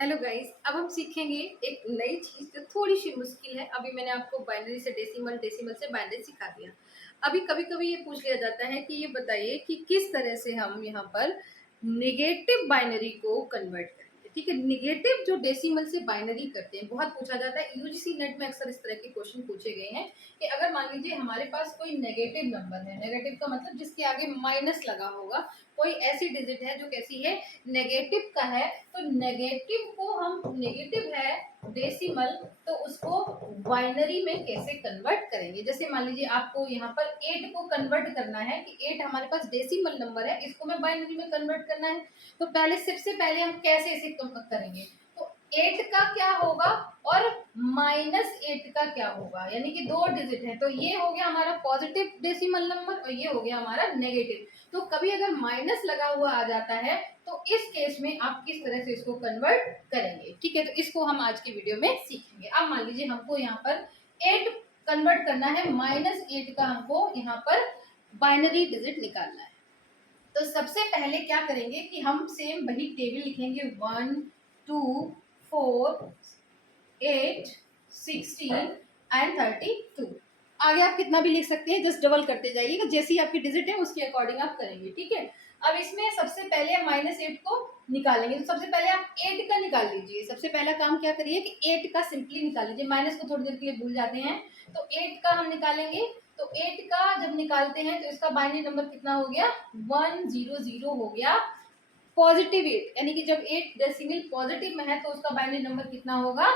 Hello guys, अब हम सीखेंगे एक नई चीज जो थोड़ी सी मुश्किल है। अभी मैंने आपको बाइनरी से डेसिमल, डेसिमल से बाइनरी सिखा दिया। अभी कभी कभी ये पूछ लिया जाता है कि ये बताइए कि किस तरह से हम यहाँ पर नेगेटिव बाइनरी को कन्वर्ट करेंगे। ठीक है, नेगेटिव जो डेसिमल से बाइनरी करते हैं, बहुत पूछा जाता है। यूजीसी नेट में अक्सर इस तरह के क्वेश्चन पूछे गए हैं कि अगर मान लीजिए हमारे पास कोई नेगेटिव नंबर है, नेगेटिव का मतलब जिसके आगे माइनस लगा होगा, कोई ऐसी डिजिट है जो कैसी है, नेगेटिव का है। तो नेगेटिव को हम, नेगेटिव है डेसिमल, तो उसको बाइनरी में कैसे कन्वर्ट करेंगे। जैसे मान लीजिए आपको यहाँ पर 8 को कन्वर्ट करना है कि 8 हमारे पास डेसिमल नंबर है, इसको मैं बाइनरी में कन्वर्ट करना है। तो पहले, सबसे पहले हम कैसे इसे करेंगे। तो 8 का क्या होगा और -8 का क्या होगा, यानी कि दो डिजिट है। तो ये हो गया हमारा पॉजिटिव डेसिमल नंबर और ये हो गया हमारा नेगेटिव। तो कभी अगर माइनस लगा हुआ आ जाता है तो इस केस में आप किस तरह से इसको कन्वर्ट करेंगे। ठीक है, तो इसको हम आज की वीडियो में सीखेंगे। अब मान लीजिए हमको यहाँ पर 8 कन्वर्ट करना है, -8 का हमको यहाँ पर बाइनरी डिजिट निकालना है। तो सबसे पहले क्या करेंगे कि हम सेम वही टेबल लिखेंगे, 1 2 4 8 16 एंड 32। आगे आप कितना भी लिख सकते हैं, जस्ट डबल करते जाइएगा, जैसी आपकी डिजिट है उसके अकॉर्डिंग आप करेंगे। ठीक है, अब इसमें सबसे पहले हम -8 को निकालेंगे। तो सबसे पहले आप 8 का निकाल लीजिए। सबसे पहला काम क्या करिए कि 8 का सिंपली निकाल लीजिए, माइनस को थोड़ी देर के लिए भूल जाते हैं। तो 8 का हम निकालेंगे। तो 8 का जब निकालते हैं तो इसका बाइनरी नंबर कितना हो गया, 100 हो गया। पॉजिटिव 8, यानी कि जब 8 डेसिमल पॉजिटिव में है तो उसका बाइनरी नंबर कितना होगा,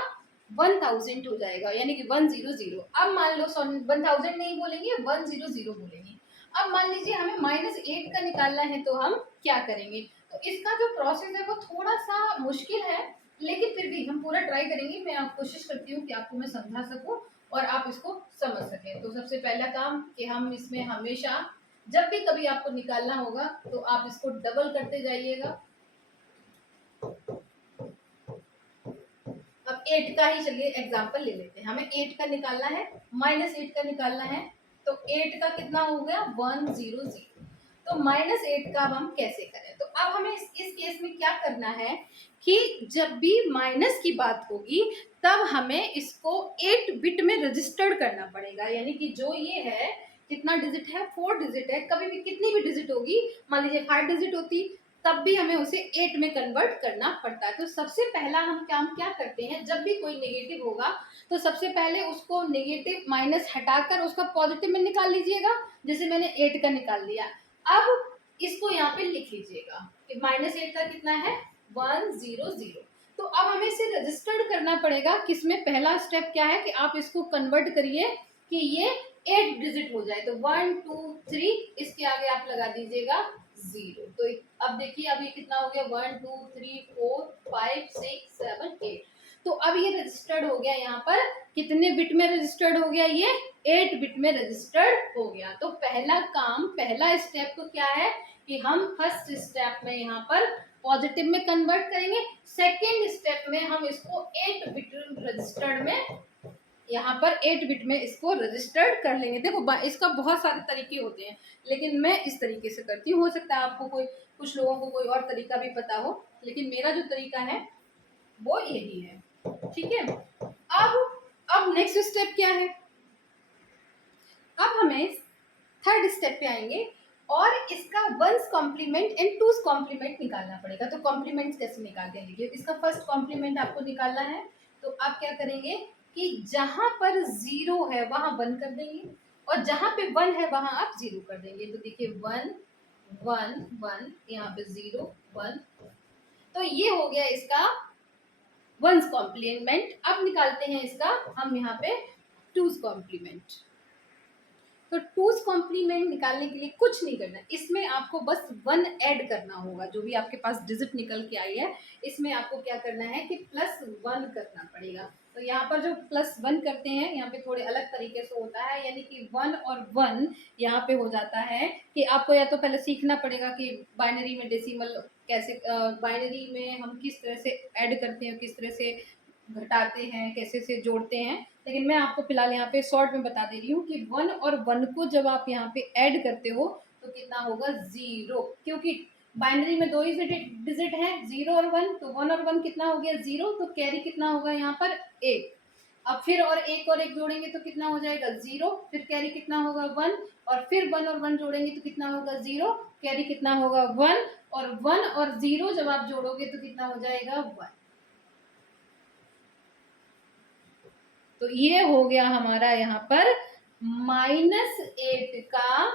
1000 हो जाएगा, यानी कि 100। अब मान लो 1000 नहीं बोलेंगे, 100 बोलेंगे। अब मान लीजिए हमें -8 का निकालना है, तो हम क्या करेंगे। तो इसका जो प्रोसेस है वो थोड़ा सा मुश्किल है, लेकिन फिर भी हम पूरा ट्राई करेंगे। मैं आप कोशिश करती हूँ कि आपको मैं समझा सकूं और आप इसको समझ सकें। तो सबसे पहला काम कि हम इसमें हमेशा, जब भी कभी आपको निकालना होगा तो आप इसको डबल करते जाइएगा। अब 8 का ही चलिए एग्जांपल ले लेते हैं। हमें 8 का निकालना है, -8 का निकालना है। तो 8 का कितना हो गया, 100। तो -8 का अब हम कैसे करें। तो अब हमें इस केस में क्या करना है कि जब भी माइनस की बात होगी तब हमें इसको 8 बिट में रजिस्टर्ड करना पड़ेगा। यानी कि जो ये है, कितना डिजिट है, 4 डिजिट है। कभी भी कितनी भी डिजिट होगी, मान लीजिए 5 डिजिट होती, तब भी हमें उसे 8 में कन्वर्ट करना पड़ता है। तो सबसे पहला हम काम क्या करते हैं, जब भी कोई नेगेटिव होगा तो सबसे पहले उसको नेगेटिव माइनस हटाकर उसका पॉजिटिव में निकाल लीजिएगा। जैसे मैंने 8 का निकाल लिया, अब इसको यहाँ पे लिख लीजिएगा कि -8 का कितना है, 100। तो अब हमें इसे रजिस्टर्ड करना पड़ेगा। किसमें, पहला स्टेप क्या है कि आप इसको कन्वर्ट करिए कि ये 8 डिजिट हो जाए। तो 1 2 3, इसके आगे आप लगा दीजिएगा 0। तो अब देखिए, अब ये कितना हो गया, 1 2 3 4 5 6 7 8। तो अब ये रजिस्टर्ड हो गया। यहाँ पर कितने बिट में रजिस्टर्ड हो गया, ये 8 बिट में रजिस्टर्ड हो गया। तो पहला काम, पहला स्टेप तो क्या है कि हम फर्स्ट स्टेप में यहाँ पर पॉजिटिव में कन्वर्ट करेंगे। सेकेंड स्टेप में हम इसको 8 बिट रजिस्टर्ड में, यहाँ पर 8 बिट में इसको रजिस्टर्ड कर लेंगे। देखो इसका बहुत सारे तरीके होते हैं, लेकिन मैं इस तरीके से करती हूँ। हो सकता है आपको कोई, कुछ लोगों को कोई और तरीका भी पता हो, लेकिन मेरा जो तरीका है वो यही है। ठीक है, अब नेक्स्ट स्टेप क्या है। अब हमें थर्ड स्टेप पे आएंगे और इसका वंस कॉम्प्लीमेंट एंड टूस कॉम्प्लीमेंट निकालना पड़ेगा। तो कॉम्प्लीमेंट कैसे निकालते हैं, देखिए इसका फर्स्ट कॉम्प्लीमेंट आपको निकालना है। तो आप क्या करेंगे कि जहां पर 0 है वहां 1 कर देंगे और जहां पे 1 है वहां आप 0 कर देंगे। तो देखिए 1 1 1, यहाँ पे 0 1। तो ये हो गया इसका वंस कॉम्प्लीमेंट। अब निकालते हैं इसका हम यहाँ पे टूस कॉम्प्लीमेंट। तो टूस कॉम्प्लीमेंट निकालने के लिए कुछ नहीं करना, इसमें आपको बस 1 ऐड करना होगा। जो भी आपके पास डिजिट निकल के आई है, इसमें आपको क्या करना है कि +1 करना पड़ेगा। तो यहाँ पर जो +1 करते हैं, यहाँ पे थोड़े अलग तरीके से होता है। यानी कि 1 और 1 यहाँ पे हो जाता है कि आपको या तो पहले सीखना पड़ेगा कि बाइनरी में डेसिमल कैसे, बाइनरी में हम किस तरह से ऐड करते हैं, किस तरह से घटाते हैं, कैसे से जोड़ते हैं। लेकिन मैं आपको फिलहाल यहाँ पे शॉर्ट में बता दे रही हूँ कि 1 और 1 को जब आप यहाँ पे ऐड करते हो तो कितना होगा, 0। क्योंकि बाइनरी में 2 ही डिजिट है, 0 और 1, तो 1 और 1 कितना हो गया 0, तो कैरी कितना होगा यहाँ पर 1। अब फिर और एक जोड़ेंगे तो कितना हो जाएगा 0, फिर कैरी कितना होगा 1, और फिर 1 और 1 जोड़ेंगे तो कितना होगा 0, कैरी कितना होगा 1, और 1 और 0 जब आप जोड़ोगे तो कितना हो जाएगा 1। तो ये हो गया हमारा यहाँ पर -8 का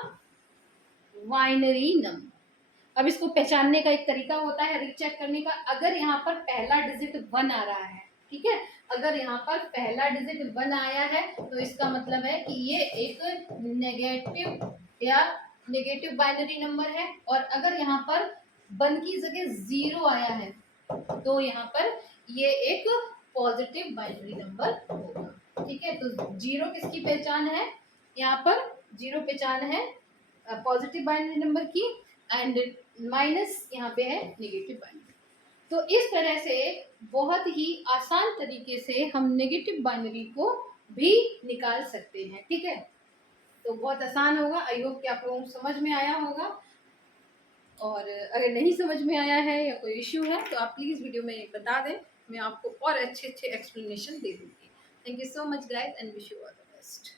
बाइनरी नंबर। अब इसको पहचानने का एक तरीका होता है रीचेक करने का। अगर यहाँ पर पहला डिजिट 1 आ रहा है, ठीक है, अगर यहाँ पर पहला डिजिट 1 आया है तो इसका मतलब है कि ये एक नेगेटिव बाइनरी नंबर है। और अगर यहाँ पर 1 की जगह 0 आया है तो यहाँ पर ये एक पॉजिटिव बाइनरी नंबर होगा। ठीक है, तो 0 किसकी पहचान है, यहाँ पर 0 पहचान है पॉजिटिव बाइनरी नंबर की, एंड माइनस यहाँ पे है नेगेटिव बाइनरी। तो इस तरह से बहुत ही आसान तरीके से हम नेगेटिव बाइनरी को भी निकाल सकते हैं। ठीक है, तो बहुत आसान होगा। आई होप कि आप लोगों को समझ में आया होगा, और अगर नहीं समझ में आया है या कोई इश्यू है तो आप प्लीज़ वीडियो में बता दें, मैं आपको और अच्छे अच्छे एक्सप्लेनेशन दे दूँगी। Thank you so much guys and wish you all the best.